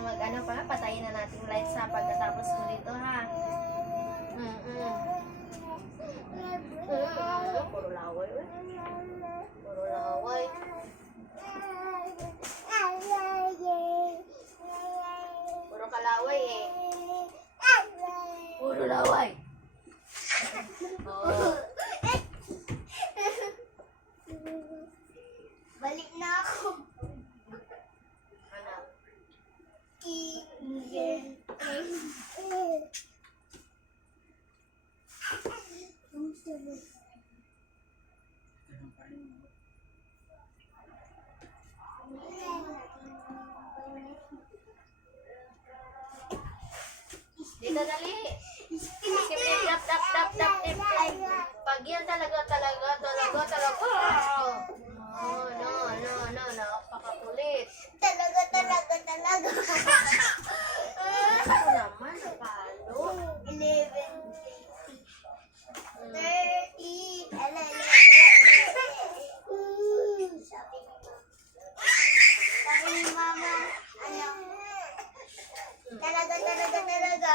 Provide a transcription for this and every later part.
mag-ano pa, patayin na natin lights ha pagkatapos mo dito ha. Puro laway eh. Puro laway. Puro kalaway eh. Puro laway. Oh. Balik na ako. Ano? Dito dali. Tap tap tap tap tap. Pag yan talaga. No. Napakakulit. Talaga. Ako naman, napalo. 11, 13, sabi ni mama, ano, talaga.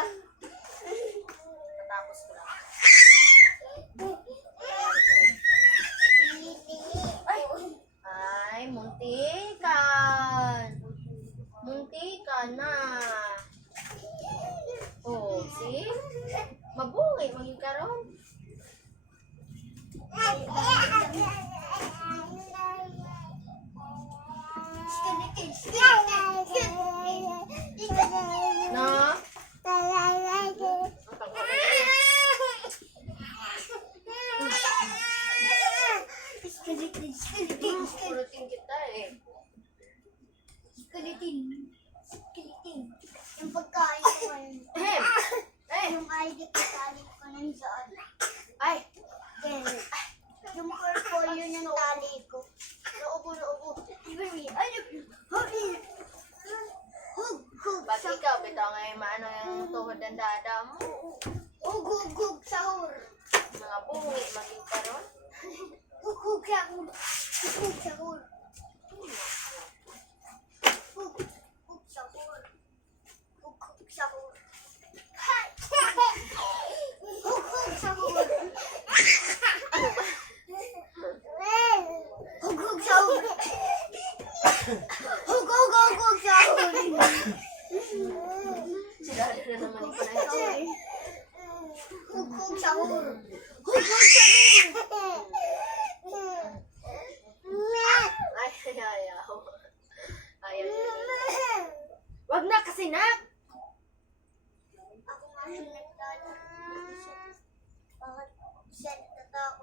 Natapos ko lang. Ay, muntikan na. Oh, see? Mabungi, maging karon. No? Kurutin kita eh. Skeleton. Yung pagkain ko ngayon. Yung ID ko tali ko nandiyan. Ay, Then, yung purple yun yung tali ko. Naubo. Hug. ba't ikaw? Bitaw ngayon maano yung tuhod ng dada mo. Hug sahur. Mga bungi, maging karon. Hug sahur. Sila na naman yung panay. Ay, ayaw. Ayaw niya. Wag na kasi nak!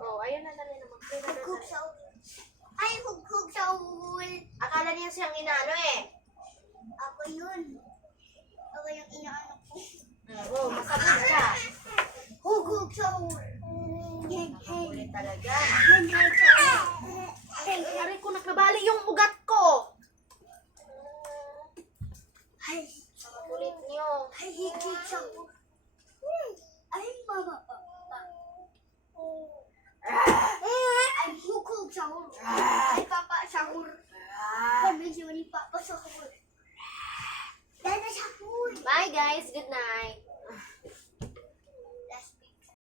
Oh, ayun na dali naman. Ay, hug sa uhul. Akala niya siyang inaano eh. Ako yun. Ako yung inaano ko. Oh, masabot ka. Hug sa uhul. Ulit talaga. Aray ko, nakabali yung ugat ko. Ay, Ulit niyo. ay, higit sa uhul. Ay, mama. Ay, hug sa uhul. Ay, papa sa uhul. Sabi siya ni papa sa uhul. Dada sa uhul. Bye guys, good night.